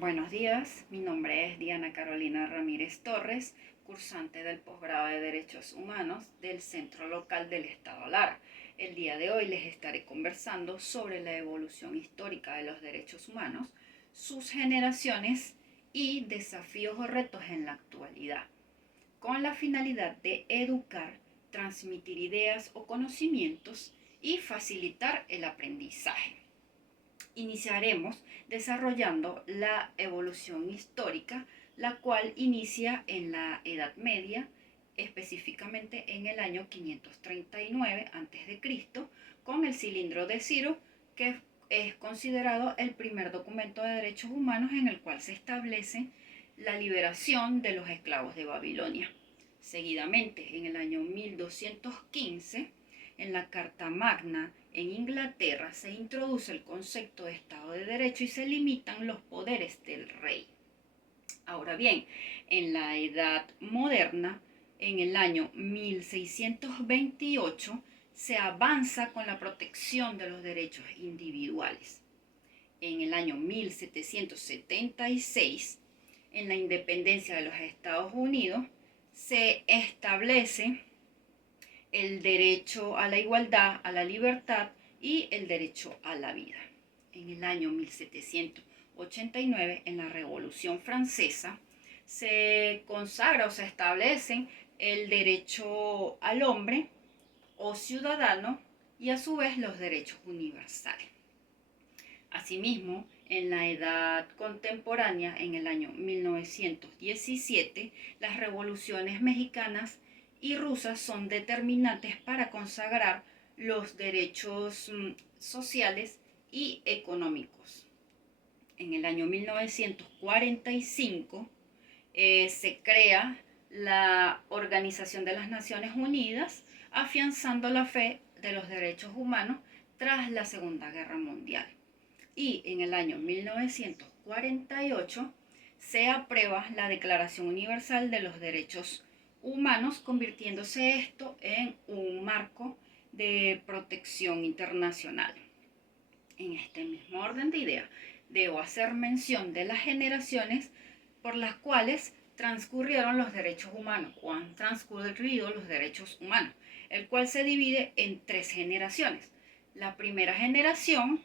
Buenos días, mi nombre es Diana Carolina Ramírez Torres, cursante del posgrado de Derechos Humanos del Centro Local del Estado Lara. El día de hoy les estaré conversando sobre la evolución histórica de los derechos humanos, sus generaciones y desafíos o retos en la actualidad, con la finalidad de educar, transmitir ideas o conocimientos y facilitar el aprendizaje. Iniciaremos desarrollando la evolución histórica, la cual inicia en la Edad Media, específicamente en el año 539 a.C., con el Cilindro de Ciro, que es considerado el primer documento de derechos humanos en el cual se establece la liberación de los esclavos de Babilonia. Seguidamente, en el año 1215, en la Carta Magna en Inglaterra se introduce el concepto de Estado de Derecho y se limitan los poderes del rey. Ahora bien, en la Edad Moderna, en el año 1628, se avanza con la protección de los derechos individuales. En el año 1776, en la independencia de los Estados Unidos, se establece el derecho a la igualdad, a la libertad y el derecho a la vida. En el año 1789, en la Revolución Francesa, se consagra o se establecen el derecho al hombre o ciudadano y a su vez los derechos universales. Asimismo, en la edad contemporánea, en el año 1917, las revoluciones mexicanas y rusas son determinantes para consagrar los derechos sociales y económicos. En el año 1945 se crea la Organización de las Naciones Unidas, afianzando la fe de los derechos humanos tras la Segunda Guerra Mundial. Y en el año 1948 se aprueba la Declaración Universal de los Derechos Humanos, convirtiéndose esto en un marco de protección internacional. En este mismo orden de ideas, debo hacer mención de las generaciones por las cuales transcurrieron los derechos humanos o han transcurrido los derechos humanos, el cual se divide en 3 generaciones. La primera generación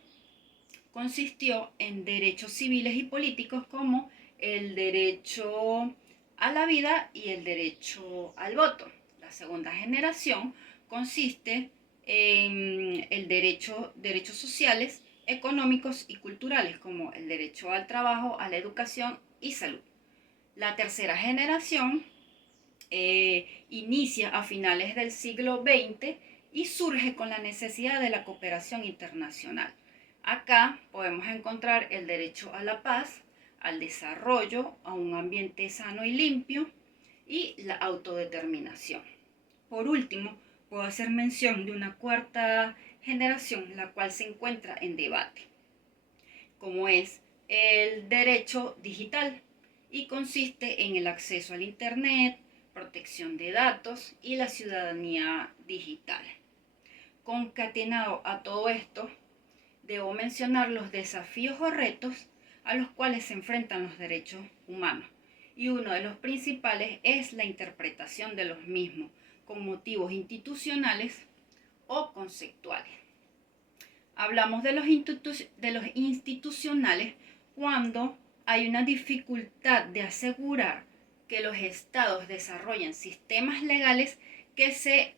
consistió en derechos civiles y políticos como el derecho a la vida y el derecho al voto. La segunda generación consiste en derechos sociales, económicos y culturales como el derecho al trabajo, a la educación y salud. La tercera generación inicia a finales del siglo XX y surge con la necesidad de la cooperación internacional. Acá podemos encontrar el derecho a la paz, al desarrollo, a un ambiente sano y limpio y la autodeterminación. Por último, puedo hacer mención de una cuarta generación, la cual se encuentra en debate, como es el derecho digital, y consiste en el acceso al Internet, protección de datos y la ciudadanía digital. Concatenado a todo esto, debo mencionar los desafíos o retos a los cuales se enfrentan los derechos humanos, y uno de los principales es la interpretación de los mismos con motivos institucionales o conceptuales. Hablamos de los institucionales cuando hay una dificultad de asegurar que los estados desarrollen sistemas legales que se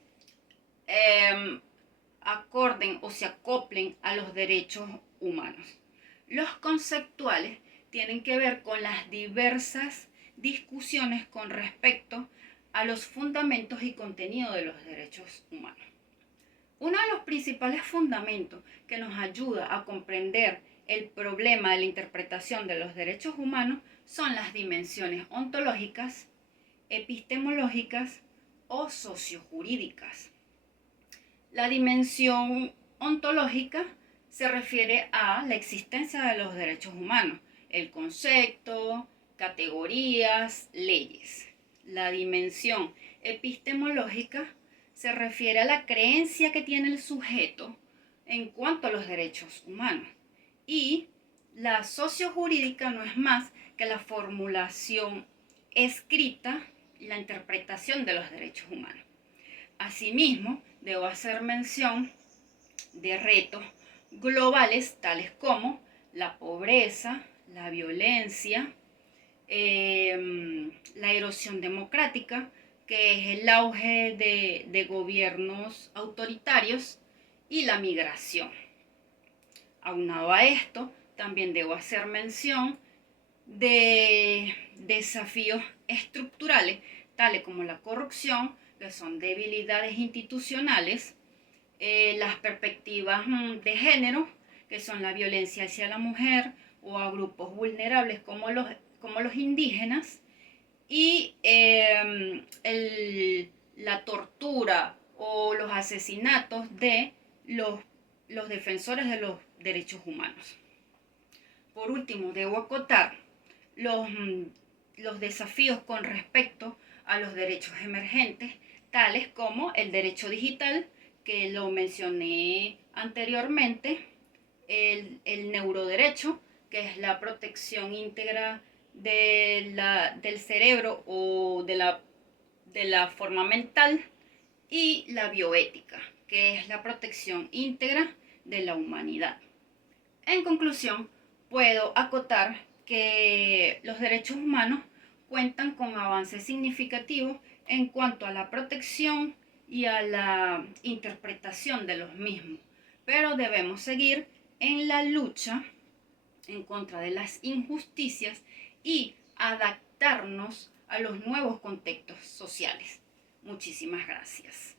acorden o se acoplen a los derechos humanos. Los conceptuales tienen que ver con las diversas discusiones con respecto a los fundamentos y contenido de los derechos humanos. Uno de los principales fundamentos que nos ayuda a comprender el problema de la interpretación de los derechos humanos son las dimensiones ontológicas, epistemológicas o sociojurídicas. La dimensión ontológica se refiere a la existencia de los derechos humanos, el concepto, categorías, leyes. La dimensión epistemológica se refiere a la creencia que tiene el sujeto en cuanto a los derechos humanos. Y La sociojurídica no es más que la formulación escrita y la interpretación de los derechos humanos. Asimismo, debo hacer mención de retos globales tales como la pobreza, la violencia, la erosión democrática, que es el auge de gobiernos autoritarios, y la migración. Aunado a esto, también debo hacer mención de desafíos estructurales, tales como la corrupción, que son debilidades institucionales, las perspectivas de género, que son la violencia hacia la mujer o a grupos vulnerables como los indígenas, y la tortura o los asesinatos de los defensores de los derechos humanos. Por último, debo acotar los, los desafíos con respecto a los derechos emergentes, tales como el derecho digital, que lo mencioné anteriormente, el neuroderecho, que es la protección íntegra del cerebro o de la forma mental, y la bioética, que es la protección íntegra de la humanidad. En conclusión, puedo acotar que los derechos humanos cuentan con avances significativos en cuanto a la protección y a la interpretación de los mismos, pero debemos seguir en la lucha en contra de las injusticias y adaptarnos a los nuevos contextos sociales. Muchísimas gracias.